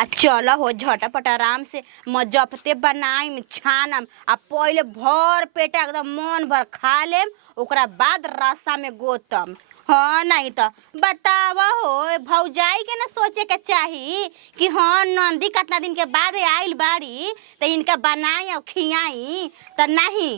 आ चल हो झटपट आराम से मजपते बनाई छानम आ पहले भर पेट एकदम मन भर खा लेम ओकरा बाद रास्ता में गोतम। हाँ नहीं तो बतावा हो भौजाई के ना सोचे के चाही कि हाँ नंदी कितना दिन के बाद आइल बाड़ी तो इनका बनाई और खियाई तो नहीं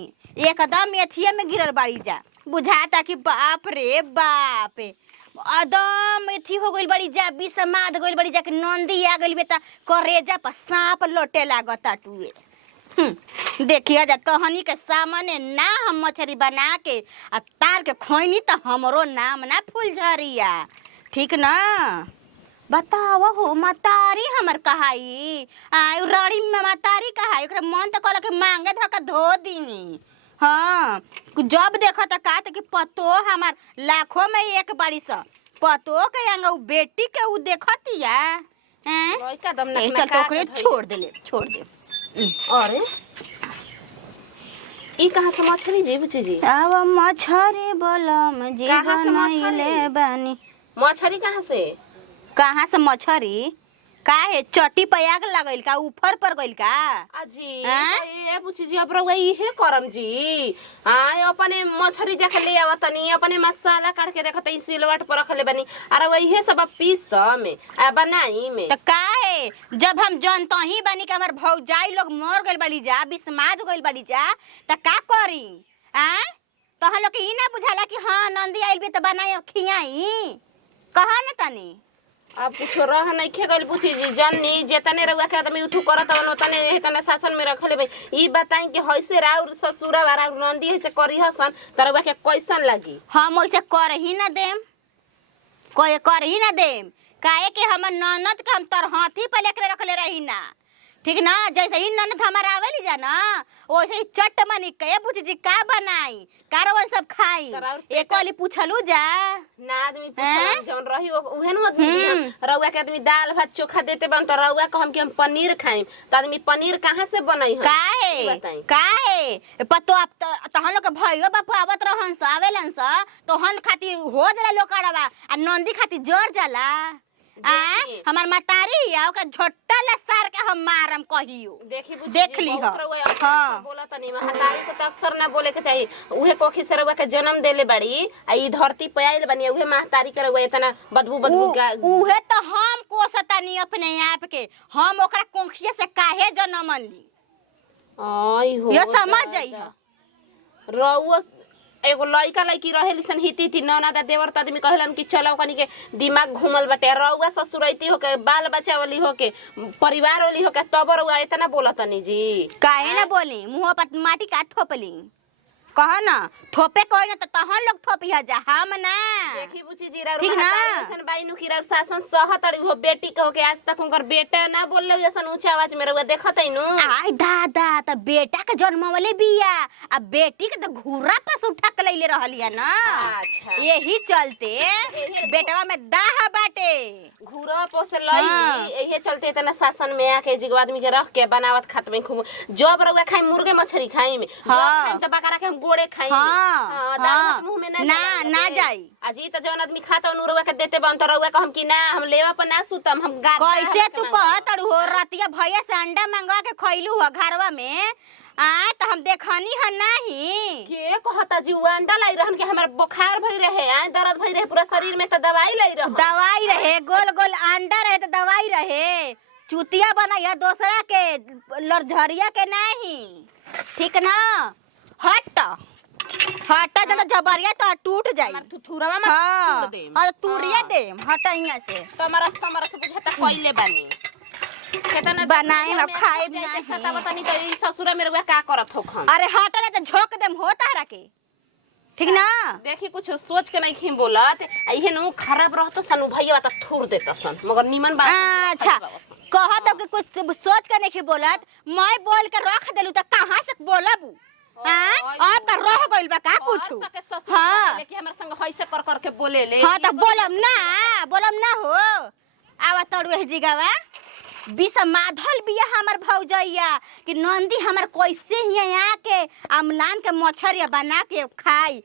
एकदम एथिये में गिरल बाड़ी जा बुझाता कि बाप रे बाप एकदम एथी हो गइल बड़ी जा बिसमाद गइल बड़ी जा के नंदी आ गइल बेटा करेजा पर सांप लोटे लागता टुए। देखिए जा तहनी के सामने ना हम मछली बना के आ तार के खोइनी तो हमरो नाम ना फूलझरिया ठीक ना। बतावा हो मतारी हमर कहाई रानी मतारी कहाई ओकरा मन तो कहला के मांगे धका धो दी। हाँ जब देखा था का कि पतो हमार लाखों में एक बारी सा पतो के अंग बेटी के उ देखतिया हैं चल टोकरे छोड़ दे। अरे ई कहाँ से मछली जी बुची जी? अब मछली बोलम जी बनैले बानी। मछली कहाँ से मछली का है चटी पे आग लगल का ऊपर पर गइल का अजी ए बुची जी अब रउआ इहे करम जी। अपने मछली जाके ले आवतनी अपने मसाला काट के रखतई सिलवट पर रखले बनी अरे वही सब पीस में बनाई में त का है जब हम जनता ही बनी के हमर भौजाई लोग मर गइल बड़ी जा बिस्माद गइल बड़ी जा त का करी तोहन लोग के ई ना बुझाला कि हां नंदी आइल बे त बनाई खियाई कहा न तनी अब कुछ रह नहीं खे गइल पूछी जी जननी जेतने रउआ के आदमी उठू करत हवन ओतने एतने शासन में रखले भाई ई बताई कि हइसे राउर ससुरा वारा नंदी हइसे करी हसन त रउआ के कैसन लागी? हम ओइसे कर ही ना देम काहे कि हमर ननद के हम तर हाथी पे लेके रखले रही ना ठीक ना जैसे ही ननद हमार आवेली जा ना वैसे ही चट मनी के बुझ जी का बनाई कारवन सब खाई एक वाली पूछलू जा ना आदमी पूछल जौन रही उहे न आदमी रउआ के आदमी दाल भात चोखा देते बन त रउआ कहम कि हम पनीर खाइम त आदमी पनीर कहां से बनई है काहे पतो अब तहन लोग के भइयो बापू आवत रहन स आवेलन स तोहन खातिर हो जाला लोकाड़वा आ नंदी खातिर जोर जाला हमार मतारी या ओकरा झोट्टा लसार के हम मारम कहियो देख ली हां बोला तनी महतारी के तो अक्सर ना बोले के चाहिए उहे कोखी से रउआ के जन्म देले बड़ी आ ई धरती पे आइल बनी उहे महतारी के रउआ इतना बदबू उहे तो हम कोसतानी अपने आप के हम ओकरा कोखिया से काहे जन्म ली आई हो ये समझ जाई रउआ एगो लइका लइकी रहेली सन हिती ननद देवर त आदमी कहलन कि चलो कनी के दिमाग घुमल बटे रउआ ससुरैती होके बाल बच्चा वाली होके परिवार वाली होके तब रउआ इतना बोलतनी जी काहे ना बोली मुंह पर माटी का थोपली कहा ना थोपे कोई ना तो तहन लोग थोपिया जा हम ना देखी बुची जी ठीक ना सन बाई नु किरा शासन सहतड़ी हो बेटी कहो के आज तक उनकर बेटा ना बोलले जैसन ऊंचा आवाज में रउआ देखतै नु आय दादा त बेटा के जन्म वाले बिया आ बेटी के तो घुरा पर उठा के लइले रहलिया ना अच्छा यही चलते बेटवा में दाह बाटे घुरा पर से लई यही चलते इतना शासन में आके जिगो आदमी के रख के बनावत खात में खूब जब रउआ खाई मुर्गे मछली खाई में जब खाई त बकरा के गोड़े खाई दाल मुंह में ना जाई अजी त जौन आदमी खाता उ रउआ के देते बन त रउआ कहम कि ना हम लेवा पर ना सुतम हम कैसे तू कहत हो रतिया भैया से अंडा मंगवा के खइलू हो घरवा में त हम देखनी ह नहीं के कहता जी उ अंडा लाई रहन के हमर बुखार भई रहे दर्द भई रहे पूरा शरीर में त दवाई रहे गोल गोल अंडा रहे त दवाई रहे चुतिया बनाया दूसरा के लड़झरिया के नहीं ठीक ना हट जब जबरिया तो टूट जाई थुथुरवा में तोड़ दे और तुरिया दे हट यहां से तमरा से बुझाता कइले बानी केतना बनाए हम खाए ना सता बतानी त ससुरा मेरे का करत हो खन अरे हट ना त झोक देम होता हरा के ठीक ना देखी कुछ सोच के नहीं खी बोलत इहे नु खराब रहत सनु भैया त थूर देत सन मगर निमन बात अच्छा कहत कि कुछ सोच के नहीं बोलत मैं बोल के रख देलू त कहां से बोलबू अब का रह गइल बा का कुछ हां लेकिन हमर संग हइसे कर के बोले ले हां त बोलम ना हो आवा तड़ुए जिगावा बिस माधल बिया हमर भौजैया कि नंदी हमर कैसे ही आके अमलान के मछरिया बना के खाई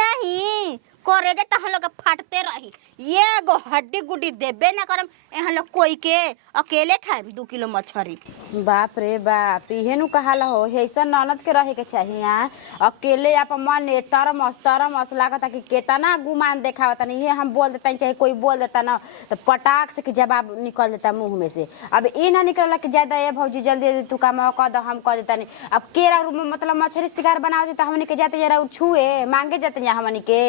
नहीं करे दे त हम लोग फटते रही ये गो हड्डी गुड्डी देबे ना करम। यहाँ लोग कोई के अकेले खाए 2 किलो मछरी। बाप रे बाप, इहे नु कहाला हो ऐसा ननद के रहे के चाहिए। अकेले आप मन तरमस लागता कि केतना गुमान देखावता नहीं। ये हम बोल देता चाहे कोई बोल देता ना तो पटाख से के जवाब निकल देता मुंह में से। अब ये ना निकलला कि ज्यादा ये भौजी जल्दी तू काम कह दो हम कह देता नहीं। अब केरा मतलब मछली शिकार बनावती तो हमनी के जाते जरा छुए मांगे जाते हमनी के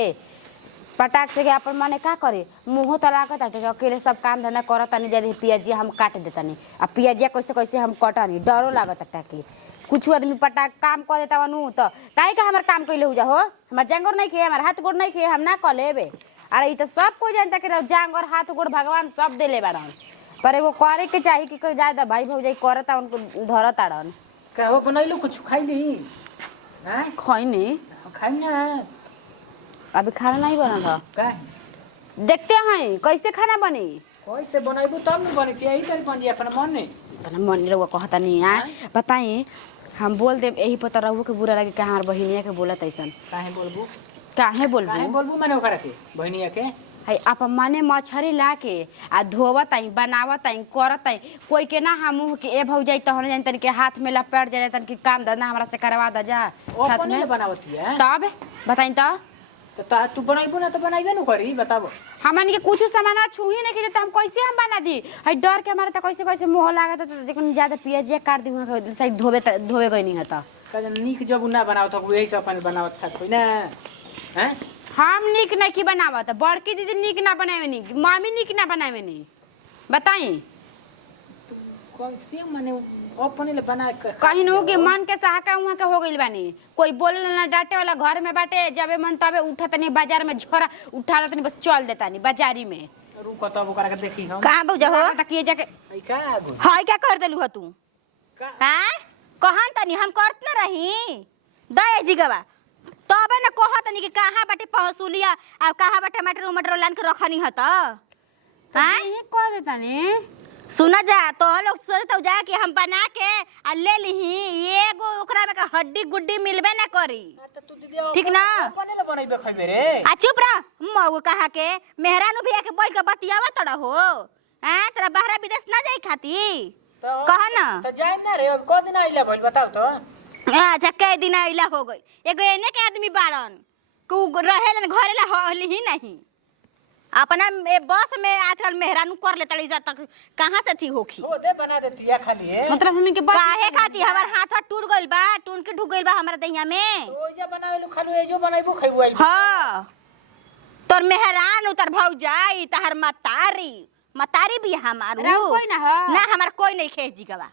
पटाख से अपन मने का करे मुँह तो लागत अकेले सब काम धंधा करता नहीं। जल्दी पियाजिया हम काट देता नहीं। अब पियाजिया कैसे कैसे हम कटा नहीं डरो लागत कि कुछ आदमी पटाख काम कर देता नु तो काहे का हमार काम कैले हो जा हो। हमार जांगर नहीं खे हमार हाथ गोड़ नहीं खे हम ना कर लेबे। अरे ये तो सब कोई जानता कि जांगर हाथ गोड़ भगवान सब देले बारन पर एगो करे के चाहिए कि कोई ज्यादा भाई भौजाई करता उनको धरता रन का हो बनैलो कुछ खाइली हैं खैनी खाइ ना अभी खाना नहीं बना था का देखते हैं कैसे खाना बनी कैसे बनैबो तब न बने यही तरी बन जी अपन मन ने अपना मन रहुआ कहता नहीं है बताई हम बोल दे यही पता रहू के बुरा लगे हमार बहिनिया के बोलत ऐसन काहे बोलबू काहे बोलबू माने ओकरा के बहनिया के है आप माने मछरी ला के आ धोवत आई बनावत आई करत आई कोई के ना हम मुंह के ए भौजाई तहन जान तन के हाथ में लपेट जाए तन के काम धंधा हमरा से करवा द जा साथ में बनावती है तब बताई तो तू बनैबो ना तो बनाइबे न करी बताबो हमन के कुछ सामान छुही नहीं के हम कैसे हम बना दी है डर के हमारे तो कैसे कैसे मुंह लागत तो जेकन ज्यादा पियाजिया काट दी सही धोवे गई नहीं है का नीक जब ना बनावत हो यही से अपन बनावत था कोई ना हैं हम नीक नहीं की बनावत बड़की दीदी नीक ना बनावे नहीं मामी नीक ना बनावे नहीं बताई कैसे माने अपने ले बना के कहीं नु के मन के सहाका उहा के हो गइल बानी कोई बोले ना डांटे वाला घर में बाटे जबे मन तबे उठत नहीं बाजार में झोरा उठा लेत नहीं बस चल देता नहीं बाजारी में रुक तब ओकरा के देखी हम कहां बउजा हो तकिए जाके का हाय क्या कर देलू ह तू हां कहन तनी हम करत ना रही दए जिगवा तबे न कहत तनी कि कहां बाटे पहसुलिया आ कहां बाटे टमाटर उमटर लान के रखनी ह त हां यही कह देता नहीं सुना जा तो लोग सोचत जा कि हम बना के आ ले लीही एगो ओकरा में का हड्डी गुड्डी मिलबे ना करी ठीक ना अपने ले बनैबे खइबे रे आ चुप रह मऊ कहा के मेहरानू भैया के बैठ के बतियावा तड़ा हो हैं तेरा बाहर विदेश ना जाई खाती कहा ना तो जाए ना रे अब को दिन आइला भइल बताओ तो अच्छा कई दिन आइला हो गई एगो एने के आदमी बाड़न को रहेलन घरे ला होली ही नहीं अपना बस में आजकल मेहरानू कर ले तड़ी तक कहां से थी होखी हो दे बना देती है खाली है मतलब हमनी के काहे खाती हमर हाथ टूट गइल बा टून के ढुक गइल बा हमरा दहिया में तो ओइजा बनावेलु खालू एजो बनाइबो खइबो आई हां तोर मेहरान उतर भौजाई तहर मतारी भी हमारू कोई ना है ना हमार कोई नहीं खेज जी गवा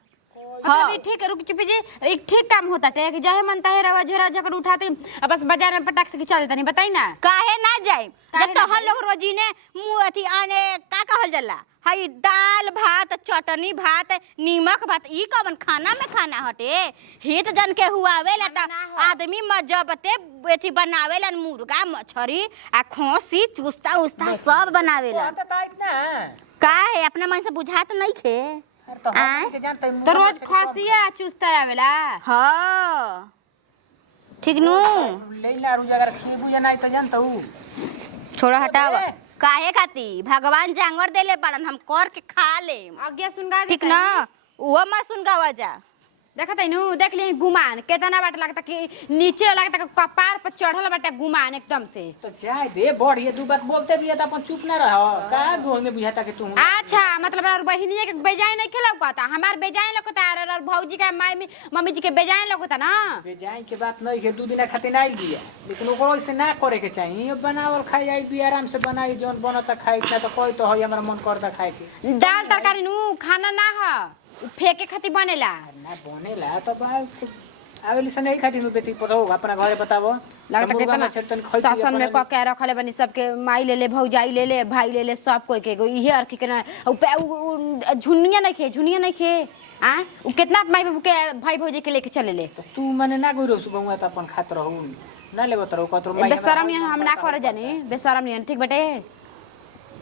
हाँ ठीक है रुक चुप जी एक ठीक काम होता है कि चाहे मनता है रवा झोरा झकड़ उठाते बस बाजार में पटाख से चल देता नहीं बताई ना काहे ना जाए जब तो हम लोग रोजीने मुंह अथी आने का कहल जाला हई दाल भात चटनी भात नीमक भात ई कवन खाना में खाना हटे हित जन के हुआवेला त आदमी मजबते एथी बनावेला मुर्गा मछरी आ खोसी चुस्ता उस्ता सब बनावेला काहे अपना मन से बुझात नहीं खे तो रोज खासिया चुस्ता आवेला हां ठीक नु लेला रु अगर खीबू या नहीं तो जानता हूं छोड़ा हटाव काहे खाती भगवान जांगर देले बाड़न हम कर के खा ले आज्ञा सुनगा ठीक ना वो मत सुनगावा जा देखत नु देख ली गुमान केतना बाट लगता कि नीचे लगता कपार पर चढ़ल बाटे गुमान एकदम से तो जाय दे बढ़िए दू बात बोलते भी त अपन चुप ना रह का गोल में बुझाता कि तू अच्छा मतलब और बहिनिया के बेजाय नहीं खेला कहता हमार बेजाय लगता और भौजी का मम्मी जी के बेजाय लगता ना बेजाय के बात नहीं के दू दिन खातिर नहीं दिया लेकिन ओकरो ऐसे ना करे के चाहिए बनावल खाई आई भी आराम से बनाई जोन बनता खाई ना तो कोई तो है हमरा मन करता खाए के दाल तरकारी नु खाना ना है फेंके खातिर बनेला ना बनेला तो आवेली से नहीं खाती नु बेटी पतो अपना घरे बताबो लगता केतना शासन में क के रखले बनी सबके माई ले ले भौजाई ले ले भाई ले ले सब कोई के इहे और की केना झुनिया नहीं खे आ उ कितना माई बाबू के भाई भौजी के लेके चले ले तू माने ना गइरो सुबह त अपन खात रहू ना लेबो त कतरो माई बेशरम नहीं हम ना करे जानी बेशरम नहीं ठीक बाटे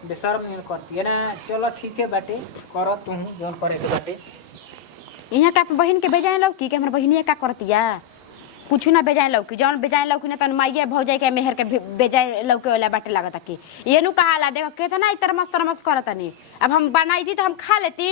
बेशरम नहीं करती है ना चलो ठीक है बाटे करो तू जोन करे के बाटे यहाँ का बहन के बेजाय लो की हमर बहिनिया का करतिया कुछ ना बेजाए लौकी जौन बेजाए लौकी ना तन माइये भौजाई के मेहर के बेजाए लौके वाला बाटे लागता कि ये नु कहाला देखो केतना इतर मस्त करतनी। अब हम बनाई थी तो हम खा लेती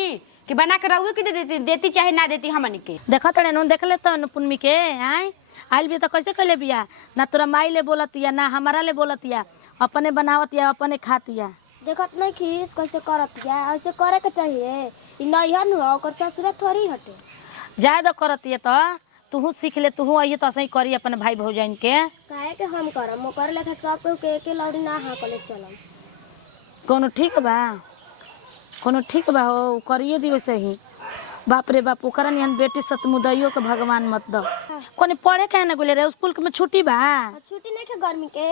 कि बना के रहुए कि देती चाहे ना देती हमनी के। देखा तड़े नु देख ले तो पुन्मी के आय आइल भी तो कैसे कैले बिया ना तोरा माई ले बोलतिया ना हमारा ले बोलतिया अपने बनावतिया अपने खातिया। देखत नहीं खीस कैसे करतिया ऐसे करे के चाहिए ई नैहर नु ओकर ससुर थोड़ी हटे ज्यादा करतिया तो तू सीख ले तू आइए तो सही करी अपन भाई भौजाइन के काहे के हम करम ओकर लेखा सब के एके लौड़ी ना हा कले चलम कोनो ठीक बा हो करिए दियो सही। बाप रे बाप ओकरा निहन बेटी सतमुदाइयो के भगवान मत दो कोने पढ़े काहे ना गेले रे स्कूल में छुट्टी बा छुट्टी नहीं के गर्मी के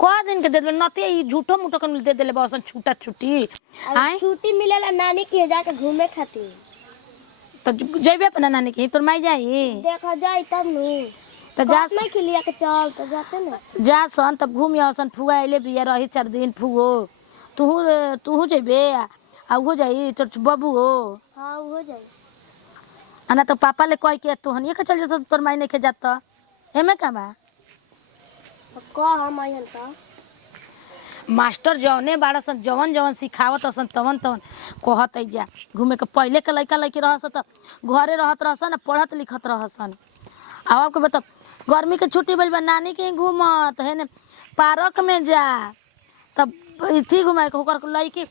क दिन के दे दे नते ई झूठो मुठो के दे देले बस छुट्टी आय छुट्टी मिलेला नानी के जाके घूमे खातिर तो जइबे अपना नानी के तोर माई जाई देखा जाई तब नु तो जा नहीं खिलिया के चल तो जाते ना जा सन तब घूम आसन फुआ आइले बिया रही 4 दिन फुओ तू जइबे आ हो जाई तो बाबू हो हां हो जाई आना तो पापा ले कह के तोहनिए के चल जत तोर माई नहीं के जात एमे का बा हम आयन का मास्टर जौने बाड़सन जवन सिखावत हसन तवन कहत जा घूमे के पहले के लइका लइकी रहस त घरे रहत रहसन पढ़त लिखत रहसन। अब आपके बता गर्मी के छुट्टी भइल बा नानी के घूमत है ने पार्क में जा तब इथी घुमाए के होकर लइकी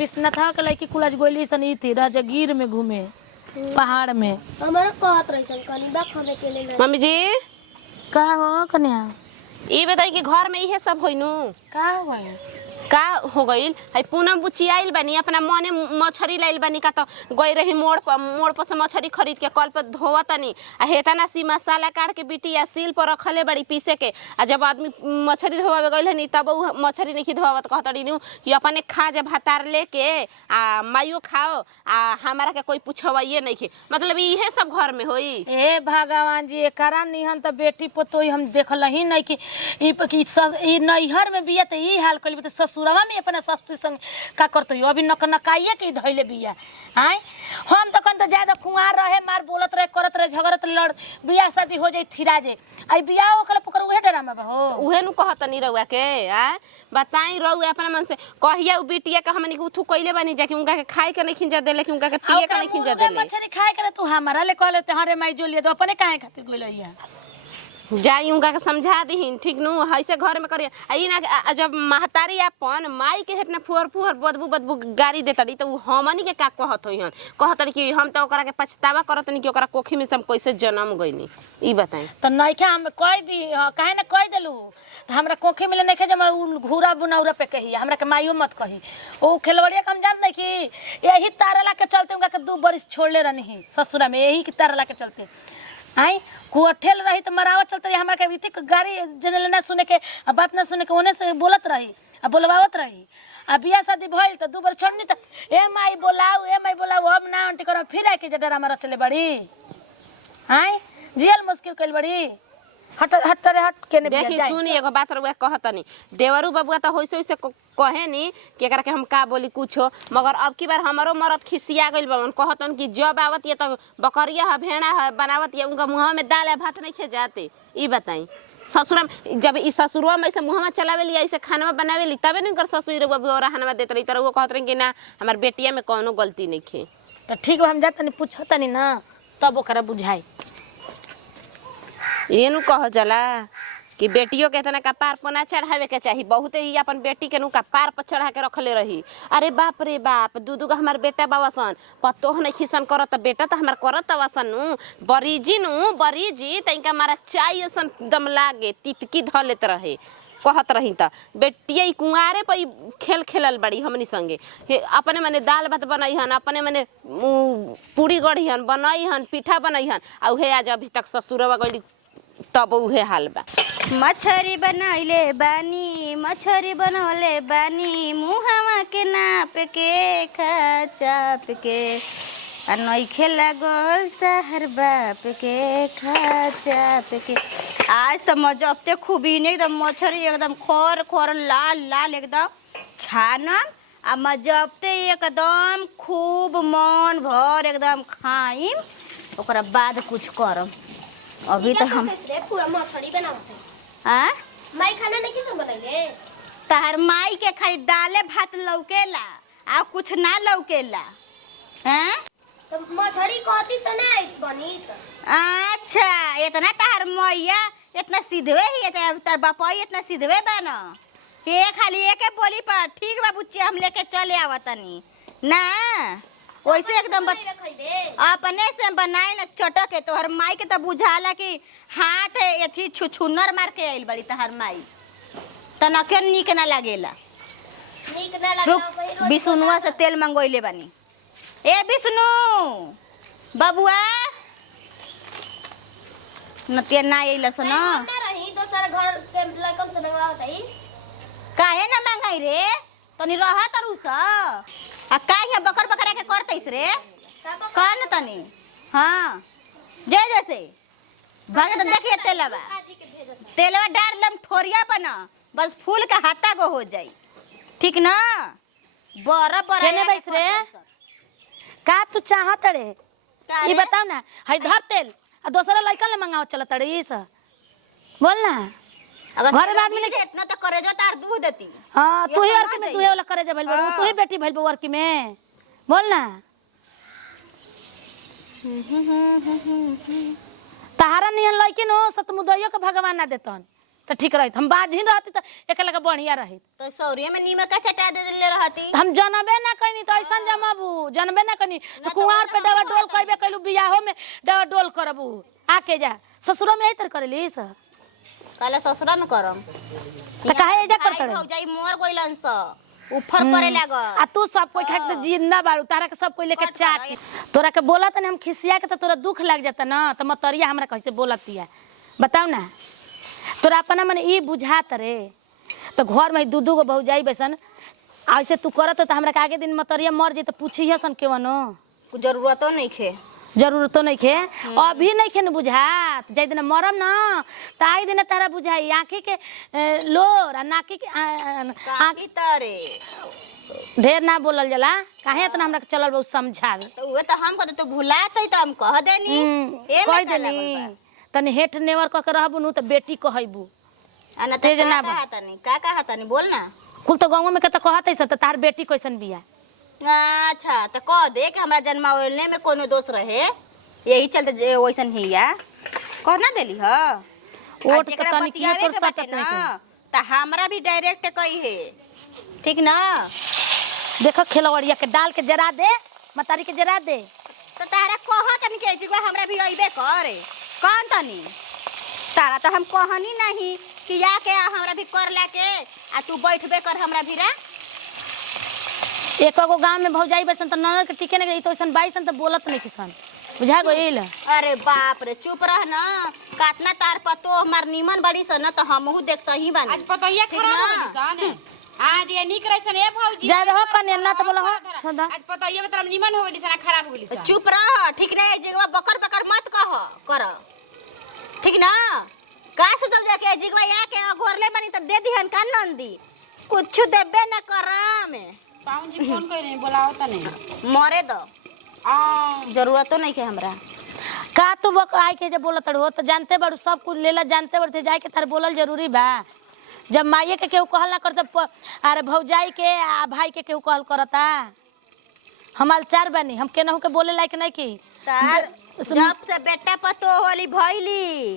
विश्वनाथ के लइकी कुलज गोली सन इथी राजगीर में घूमे पहाड़ में हमारा कहत रहिसन कनी बा खबे के ले मम्मी जी का हो कन्या ई बताई कि घर में इहे सब होइनु का हो का हो गइल है पूनम बुची आइल बानी अपना मने मछरी लाइल बानी का तो गई रही मोड़ पर से मछरी खरीद के कल पर धोवतनी आ हेतना सी मसाला काट के बिटिया सील पर रखले बड़ी पीसे के आ जब आदमी मछरी धोवावे गइल हनी तब उ मछरी नहीं धोवत कहतड़ी नु कि अपने खा जब भातार लेके आ माइयो खाओ आ हमारा के कोई पूछवाइए नहीं के मतलब इहे सब घर में होई। ए भगवान जी एकरा निहन त बेटी पोतोई हम देखल ही नहीं कि ई नैहर में बिया त ई हाल कइल त ससुरवा में अपना सस्ती संग का करतो अभी नकाइए के धइले बिया आय हम तो कन त ज्यादा कुंवार रहे मार बोलत रहे करत रहे झगड़त लड़ बियाह शादी हो जाई थिरा जे आई बियाह ओकरा पकड़ उहे डरामा बा हो उहे नु कहतनी रउआ के आ बताई रउआ अपना मन से कहिया उ बिटिया के हमनी के उठू कइले बानी जाके उनका के खाए के नहीं खिंजा देले कि उनका के पिए के नहीं खिंजा देले मछली खाए करे तू हमरा ले कहले त हरे माई जोलिए तो अपने काहे खातिर गइलैया जाई उनका के समझा दीहिन ठीक नु ऐसे घर में करिए आई ना जब महतारी अपन माई के हेतना फुहर बदबू गाड़ी देतड़ी तो हमनी के का कहत होइहन कहतड़ी कि हम तो ओकरा के पछतावा करतनी कि ओकरा कोखी में हम कैसे जन्म गइनी ई बताई त नइखे हम कह दी काहे ना कह देलू हमरा कोखी मिले नहीं जे हमरा घूरा बुनौरा पे कही हमरा के माइयो मत कही ओ खेलवड़िया कम जान नहीं कि यही तारला के चलते उनका के 2 बरिस छोड़ले रहनी ससुरा में यही के तारला के चलते आई कोठेल रही तो मरावा चलते हमरा के बीती गाड़ी जनल ना सुने के बात ना सुने के ओने से बोलत रही आ बोलवावत रही आ बियाह शादी भइल त 2 बार छोड़नी त ए माई बोलाऊ हम ना आंटी कर फिर आके जडरा हमरा चले बड़ी आई जियल मुश्किल कइल बड़ी हट के ने देखी सुनी एगो बात रउआ कहतनी देवरू बबुआ तो होइसे होइसे कहे नी कि एकरा के हम का बोली कुछो मगर अब की बार हमारो मरद खिसिया गइल बन कहतन कि जब आवत ये तो बकरिया है भेड़ा है बनावत ये उनका मुंह में दाल है भात नहीं खे जाते ई बताई ससुर जब ई ससुरवा में ऐसे मुंह में चलावेली ऐसे खाना बनावेली तबे नहीं कर ससुर बबुआ रहनवा देत रही तर वो कहत रही कि ना हमार बेटिया में कोनो गलती नहीं खे त ठीक हम जातनी पूछतनी ना तब ओकरा बुझाई ये नु कह जाला कि बेटियों के इतना कपार पर ना चढ़ावे के चाहिए बहुत ही अपन बेटी के नु कपार पर चढ़ा के रखले रही अरे बाप रे बाप दूधू का हमार बेटा बावसन पतोह नहीं खिसन करत बेटा तो हमार करत वसन नु बरीजी तइका मारा चाय सन दम लागे तितकी ध लेत रहे कहत रही त बेटिया कुंवारे पर खेल खेलल बड़ी हमनी संगे अपने मने दाल भात बनैहन अपने मने पूरी गढ़िहन बनैहन पीठा बनैहन आ उहे आज अभी तक ससुरवा गइली तब उहे हाल बा मछरी बनैले बानी मछरी बनौले बानी मुहावा के नाप के खा चाप के आ नइखे लागल तहर बाप के खा चाप के आज तो मजबते खूबी ने एकदम मछरी एकदम खर लाल एकदम छानम आ मजबते एकदम खूब मन भर एकदम खाइम ओकरा बाद कुछ करम अभी तो हम पूरा मछली बनावत है आ माई खाना नहीं किस बनाइले तहर माई के खाली दाले भात लौकेला आ कुछ ना लौकेला हैं। तो मछली कहती तो नहीं बनी तो अच्छा इतना तहर मैया इतना सीधवे ही तर बापा इतना सीधवे बन के खाली एके बोली पर ठीक बा बुच्ची हम लेके चले आवतनी ना वैसे एकदम अपने से बनाए ना चटक के तोहर माई के तो बुझाला कि हाथ एथी छुछुनर मार के आइल बड़ी तहर माई तनके नीक ना लागेला। नीक ना रुक लगे विष्णुआ से तेल मंगोइले बानी। ए विष्णु बबुआ नतिया ना आइल सन ना रही दोसर घर के लड़कन से मंगवावत है काहे ना मंगाई रे तनी रह तरू स आ काहे बकर बकरा के करतइस रे कर न तनी हां जे जैसे घर तो देखिए तेलवा डाल लम ठोरिया पर ना बस फूल का हाथा को हो जाई ठीक ना बड़ा बड़ा केने बैस रे का तू चाहत रे ई बताओ ना हई धर तेल आ दूसरा लड़का ले मंगाओ चलत रे ई स बोल ना अगर घर घर में आदमी ने इतना तो करे जो तार दूध देती हां ये तू ही सब और ना में तू ही वाला करे जा भइल बड़ू तू ही बेटी भइल बड़ की में बोल ना तहारा नियन लइकिन हो सतमुदइयो के भगवान ना देतन तो ठीक रहित हम बाझिन रहती तो एक लगा बढ़िया रहित तो सौरिये में नीमक का चटा दे ले रहती हम जनबे ना कइनी तो ऐसन जमाबू जनबे ना कइनी तो कुंवार पे डवा डोल कइबे कइलू बियाहो में डवा डोल करबू आके जा ससुरो में इतर करलीस काले ससुरा में करम त काहे एजा करत रे हो जाई मोर कोइलन स ऊपर करे लाग आ तू सब कोई खाके तो जिंदा बाड़ू तारा के सब कोई लेके चाट तोरा के बोला तने हम खिसिया के तो तोरा दुख लाग जाता ना तो मतरिया हमरा कैसे बोलतिया बताओ ना तोरा अपना मन ई बुझात रे तो घर में दू गो भौजाई बैसन ऐसे तू करत तो हमरा के आगे दिन मतरिया मर जी तो पूछिए सन केवनो कुछ जरूरतो नहीं खे जरूरतो नहीं खे अभी नहीं खे न बुझात जै दिन मरम ना ताई दिन तारा बुझाई आँखी के लोर आ नाकी के आँखी तारे ढेर ना बोलल जाला काहे इतना हमरा के चलल बहुत समझावे तो उहे तो हम कहते तो भुलात है तो हम कह देनी ए कह देनी तनी हेठ नेवर क के रहबू नु त बेटी कहैबू अन तेज ना का कहतनी का कहतनी बोल ना कुल तो गांव में के त कहत है त तार बेटी कैसन बिया अच्छा तो कह दे कि हमरा जन्मावले में कोनो दोष रहे यही चलते वैसन ही या कहना देली ह ओट त तनी किए तोर सटत नहीं त हमरा भी डायरेक्ट कही है ठीक ना देखो खेलवड़िया के डाल के जरा दे मतारी के जरा दे तो तारा कह तनी के जिगवा हमरा भी अइबे करे कौन तनी तारा तो हम कहनी नहीं कि या के हमरा भी कर ला के आ तू बैठबे कर हमरा भीरा एक गो गांव में भौजाई बसन त ननर के टिके नहीं तो ऐसन बाईसन त बोलत नहीं किसान बुझा गइल अरे बाप रे चुप रह ना काटना तार पतो हमार नीमन बड़ी सन न तो हमहू देखत ही बानी आज पतोहिया ठीक खराब ना? हो गई सन आज ये निक रही सन ए भौजी जा रहो कने ना त बोलो हो छोड़ा आज पतोहिया में तरफ निमन हो गई सन खराब हो गई सन चुप रह ठीक ना एक जगह बकर बकर मत कह कर ठीक ना का सोचल जाके जिगवा या के गोरले बनी त दे दिहन का नंदी कुछ देबे न करम पाऊं जी फोन कर रहे बोलाओ त नहीं मरे दो आ जरूरतो नहीं के हमरा का तू बक आइ के जब बोलत हो तो जानते बाड़ू सब कुछ लेला जानते बाड़ू जाए के तार बोलल जरूरी बा जब माइए के केहू कहल ना करत अरे भौजाई के आ भाई के केहू कहल करता हमाल चार बानी हम केनहू के बोले लायक नहीं की तार जब से बेटा पतो होली भइली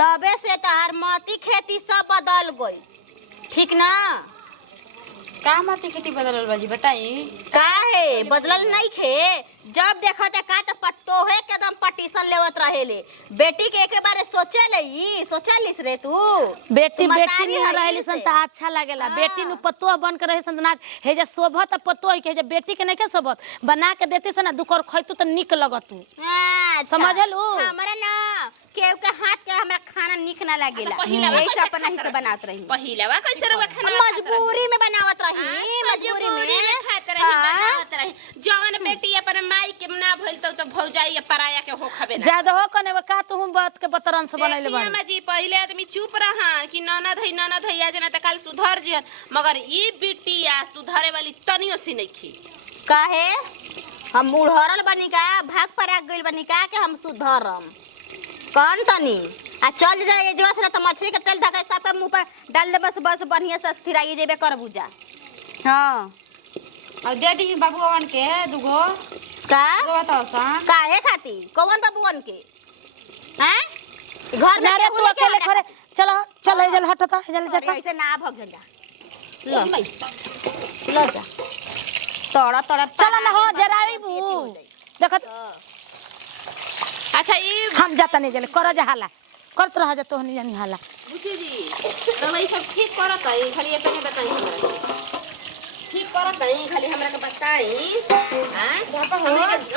तबे से तार मती खेती सब बदल गई ठीक ना का माटी खेती बदलल बाजी बताई काहे बदलल नहीं खे जब देखा था का तो पट्टोहे के एकदम पटीशन लेवत रहेले बेटी के एक बारे सोचे लई सोचलिस रे तू बेटी तू बेटी मतारी में रही रहली सन से। त अच्छा लागेला बेटी नु पतो बन के रहे सन ना हे जे शोभत पतो के जे बेटी के नहीं के शोभत बना के देती सन ना दुकर खैतू त निक लगतू अच्छा, समझलू? हमरा ना केहू के हाथ के हमरा खाना निक ना लागेला यही से अपन ही से बनात रही पहिलावा कैसे रहुआ खाना मजबूरी में बनावत रही मजबूरी में खात रही बनावत रही जवन बेटी अपन माई के ना भइल तो भौजाई पराया के हो खबे ना ज्यादा हो कने का तू बात के बतरन से बनैले देखिए बन अम्मा जी पहले आदमी चुप रहा कि ननद है आज ना त काल सुधर जियन मगर ई बिटिया सुधरे वाली तनियो सी नहीं खी काहे हम मुड़हरल बनी का भाग पर आ गइल बनी का के हम सुधरम कौन तनी आ चल जाए जवा से तो मछली के तेल धका सब पे मुंह पर डाल दे बस बस बढ़िया से स्थिराई जेबे कर बुझा। हां और दे दी बाबूवन के दुगो का बताओ सा काहे खाती कौन बाबूवन के हैं घर में ना केहू तू नहीं अकेले के घरे चलो चल जल हटता जल अरे जाता ऐसे ना भग जा लो जा तोड़ा तोड़ा चल ना हो जराई बू देखत अच्छा ये हम जाता नहीं जले कर जा हाला करत रह जा तो नहीं जानी हाला बुझी जी रवई सब ठीक करत है खाली ये तने बताई हमरा ठीक करत है खाली हमरा के बताई हां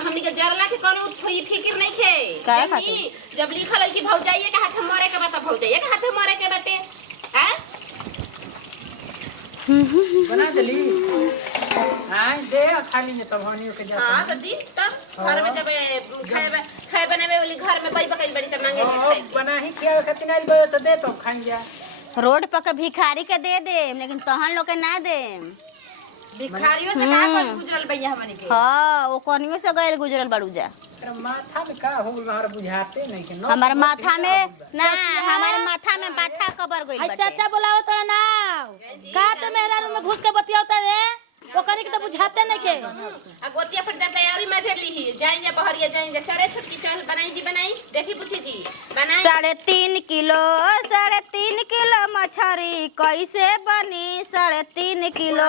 हमनी के जरला के करू थोई फिकिर नहीं खे काहे खातिर? जब लिखल है कि भौजाइए के हाथ मरे के बता भौजाइए के हाथ मरे के बाटे हैं बना देली हां दे खाली ने तब हनी के जा हां तो दी तब घर में जब खाए बनावे वाली घर में कोई बकरी बड़ी से मांगे के खाए बना ही खिया खातिर नहीं बे तो दे तो खाई जा रोड पर के भिखारी के दे दे लेकिन तहन लोग के ना दे भिखारियों से का कर गुजरल भैया हमनी के हां वो कोनियो से गइल गुजरल बड़ू जा तेरा माथा में का हो हमारा बुझाते नहीं के हमार माथा में ना हमार माथा में बाथा कबर गइल आई बाटे चाचा बोलाओ तोरा ना का तो मेहरा रूम में घुस के बतियावता रे ओकनी के तो बुझाते नहीं के आ गोतिया पर जाता है और मजे ली जाएंगे बहरिया जाएंगे चरे छोटकी चल बनाई जी बनाई देखी पूछी जी बनाई 3.5 किलो मछरी कैसे बनी 3.5 किलो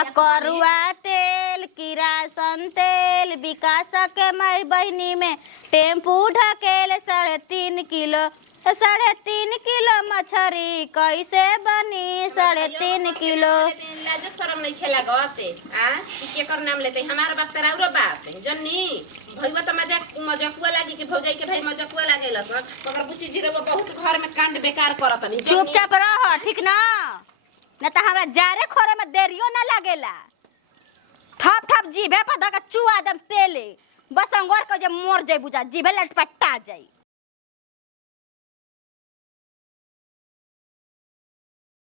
आ करुआ तेल किरासन तेल विकास के माई बहनी में टेम्पू ढकेल 3.5 किलो 3.5 किलो मछरी कैसे बनी 3.5 किलो लाज शरम नहीं खेला गते आ के कर नाम लेते हमारा बाप तेरा और बाप जन्नी भईवा तो मजाकुआ लागी कि भौजाई के भाई मजाकुआ लागेला सन मगर बुची जी रे बहुत घर में कांड बेकार करत नहीं चुपचाप रह ठीक ना न त हमरा जारे खोरे में देरियो ना लागेला ठप ठप जीभे पर धका चुआ दम तेले बस अंगोर के जे मोर जाई बुझा जीभे लटपटा जाई।